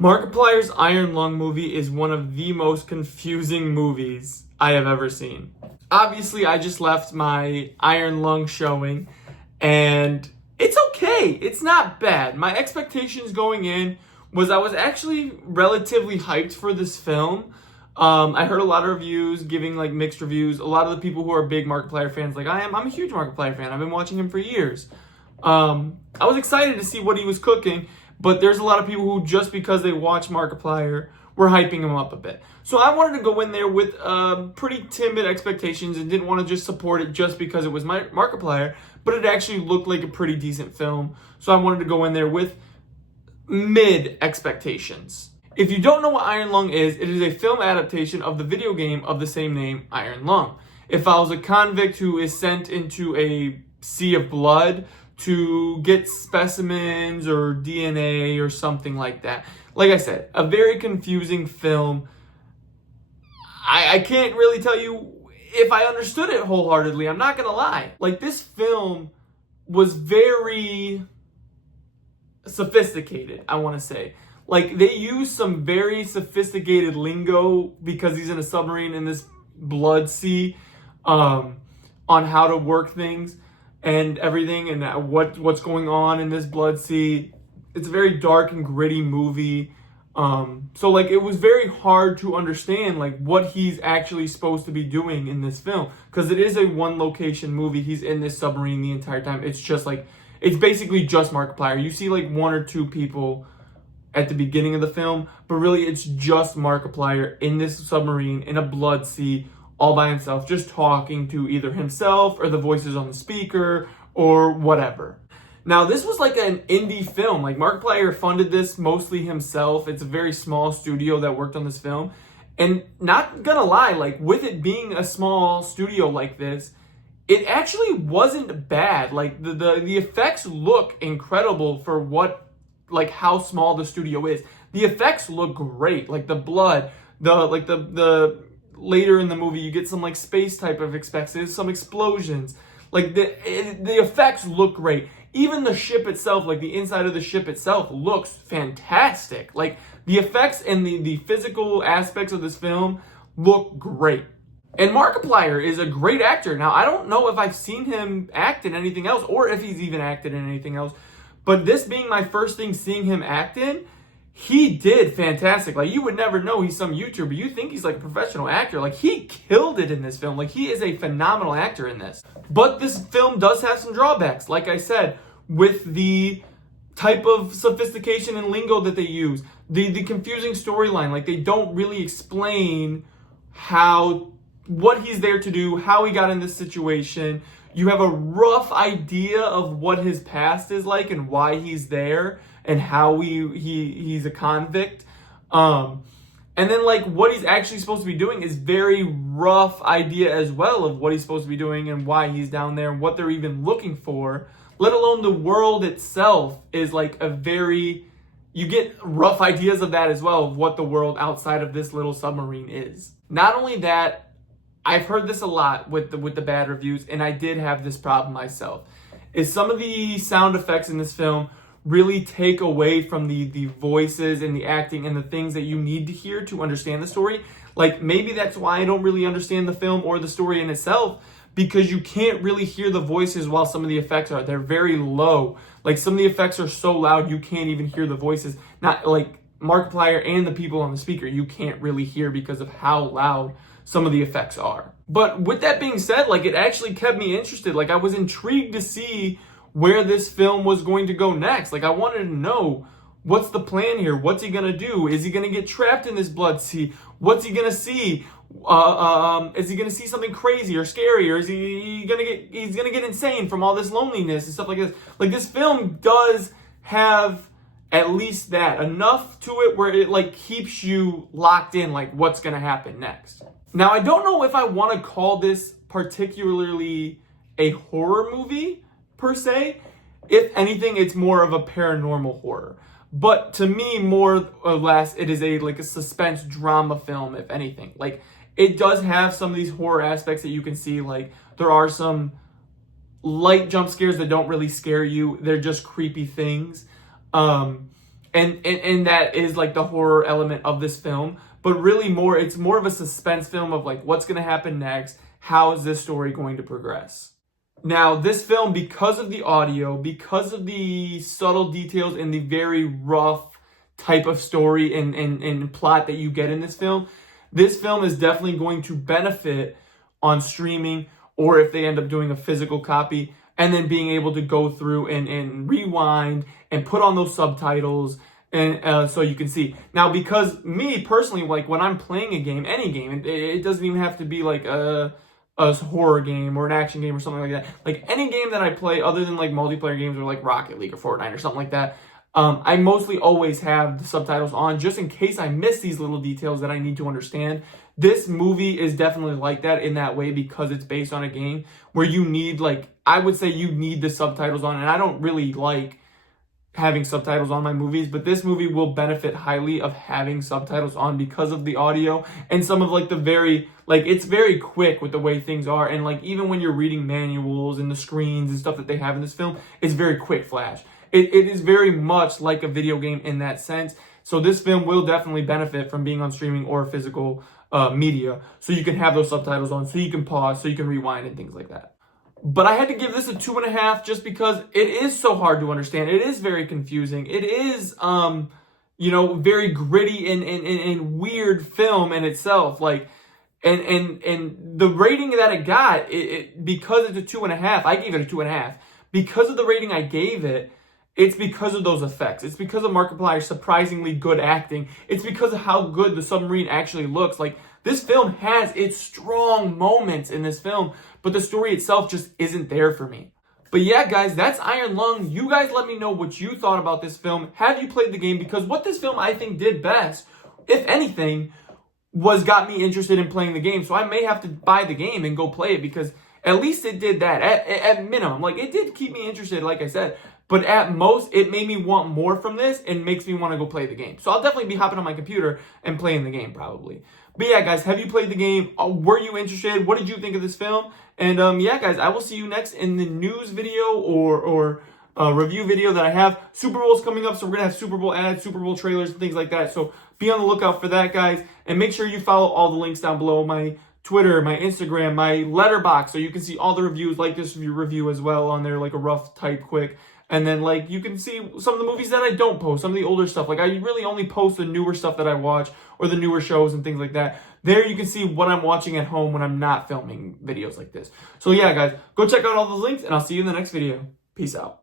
Markiplier's Iron Lung movie is one of the most confusing movies I have ever seen. Obviously, I just left my Iron Lung showing, and it's okay. It's not bad. My expectations going in was I was actually relatively hyped for this film. I heard a lot of reviews giving like mixed reviews. A lot of the people who are big Markiplier fans, like I am, I'm a huge Markiplier fan. I've been watching him for years. I was excited to see what he was cooking, but there's a lot of people who, just because they watch Markiplier, were hyping him up a bit. So I wanted to go in there with pretty timid expectations and didn't want to just support it just because it was Markiplier, but it actually looked like a pretty decent film. So I wanted to go in there with mid expectations. If you don't know what Iron Lung is, it is a film adaptation of the video game of the same name, Iron Lung. It follows a convict who is sent into a sea of blood to get specimens or DNA or something like that. Like I said, a very confusing film. I can't really tell you if I understood it wholeheartedly. I'm not gonna lie. Like, this film was very sophisticated, I want to say. Like, they used some very sophisticated lingo because he's in a submarine in this blood sea, on how to work things and everything, and what's going on in this blood sea. It's a very dark and gritty movie. So like, it was very hard to understand like what he's actually supposed to be doing in this film, because it is a one location movie. He's in this submarine the entire time. It's just like, it's basically just Markiplier. You see like one or two people at the beginning of the film, but really it's just Markiplier in this submarine in a blood sea all by himself, just talking to either himself or the voices on the speaker or whatever. Now, this was like an indie film. Like, Markiplier funded this mostly himself. It's a very small studio that worked on this film. And not gonna lie, like, with it being a small studio like this, it actually wasn't bad. Like, the effects look incredible for what, like, how small the studio is. The effects look great. Like, the blood, the later in the movie, you get some like space type of effects. There's some explosions. Like, the effects look great. Even the ship itself, like the inside of the ship itself, looks fantastic. Like, the effects and the physical aspects of this film look great. And Markiplier is a great actor. Now, I don't know if I've seen him act in anything else or if he's even acted in anything else, but this being my first thing seeing him act in, he did fantastic. Like, you would never know he's some YouTuber. You think he's like a professional actor. Like, he killed it in this film. Like, he is a phenomenal actor in this. But this film does have some drawbacks. Like I said, with the type of sophistication and lingo that they use, the confusing storyline. Like, they don't really explain what he's there to do, how he got in this situation. You have a rough idea of what his past is like and why he's there, and how he's a convict. And then like what he's actually supposed to be doing is very rough idea as well of what he's supposed to be doing and why he's down there and what they're even looking for, let alone the world itself is like you get rough ideas of that as well, of what the world outside of this little submarine is. Not only that, I've heard this a lot with the bad reviews, and I did have this problem myself, is some of the sound effects in this film really take away from the voices and the acting and the things that you need to hear to understand the story. Like, maybe that's why I don't really understand the film or the story in itself, because you can't really hear the voices while some of the effects are. They're very low. Like, some of the effects are so loud you can't even hear the voices. Not like Markiplier and the people on the speaker, you can't really hear because of how loud some of the effects are. But with that being said, like, it actually kept me interested. Like, I was intrigued to see where this film was going to go next. Like, I wanted to know, what's the plan here? What's he gonna do? Is he gonna get trapped in this blood sea? What's he gonna see? Is he gonna see something crazy or scary, or is he's gonna get insane from all this loneliness and stuff like this? Like, this film does have at least that enough to it where it like keeps you locked in, like what's gonna happen next. Now, I don't know if I want to call this particularly a horror movie per se. If anything, it's more of a paranormal horror. But to me, more or less, it is a suspense drama film, if anything. Like, it does have some of these horror aspects that you can see. Like, there are some light jump scares that don't really scare you. They're just creepy things. and that is like the horror element of this film. But really it's more of a suspense film of like what's going to happen next. How is this story going to progress? Now, this film, because of the audio, because of the subtle details and the very rough type of story and plot that you get in this film is definitely going to benefit on streaming, or if they end up doing a physical copy, and then being able to go through and rewind and put on those subtitles, and so you can see. Now, because me personally, like when I'm playing a game, any game, it doesn't even have to be like a horror game or an action game or something like that. Like any game that I play other than like multiplayer games or like Rocket League or Fortnite or something like that, I mostly always have the subtitles on just in case I miss these little details that I need to understand. This movie is definitely like that in that way because it's based on a game where you need, like, I would say you need the subtitles on, and I don't really like having subtitles on my movies, but this movie will benefit highly of having subtitles on because of the audio and some of like the very, like, it's very quick with the way things are, and like even when you're reading manuals and the screens and stuff that they have in this film, it's very quick flash. It is very much like a video game in that sense. So this film will definitely benefit from being on streaming or physical media, so you can have those subtitles on, so you can pause, so you can rewind and things like that. But I had to give this a 2.5 just because it is so hard to understand. It is very confusing. It is, very gritty and weird film in itself. Like, and the rating that it got, because it's a 2.5, I gave it a 2.5. Because of the rating I gave it, it's because of those effects. It's because of Markiplier's surprisingly good acting. It's because of how good the submarine actually looks. Like, this film has its strong moments in this film, but the story itself just isn't there for me. But yeah, guys, that's Iron Lung. You guys let me know what you thought about this film. Have you played the game? Because what this film I think did best, if anything, was got me interested in playing the game. So I may have to buy the game and go play it because at least it did that. At minimum, like, it did keep me interested, like I said. But at most, it made me want more from this and makes me want to go play the game. So I'll definitely be hopping on my computer and playing the game probably. But yeah, guys, have you played the game? Were you interested? What did you think of this film? And yeah, guys, I will see you next in the news video or review video that I have. Super Bowl's coming up, so we're going to have Super Bowl ads, Super Bowl trailers, and things like that. So be on the lookout for that, guys. And make sure you follow all the links down below. My Twitter, my Instagram, my Letterboxd, so you can see all the reviews, like this review as well on there, like a rough type quick. And then, like, you can see some of the movies that I don't post, some of the older stuff. Like, I really only post the newer stuff that I watch or the newer shows and things like that. There you can see what I'm watching at home when I'm not filming videos like this. So, yeah, guys, go check out all those links, and I'll see you in the next video. Peace out.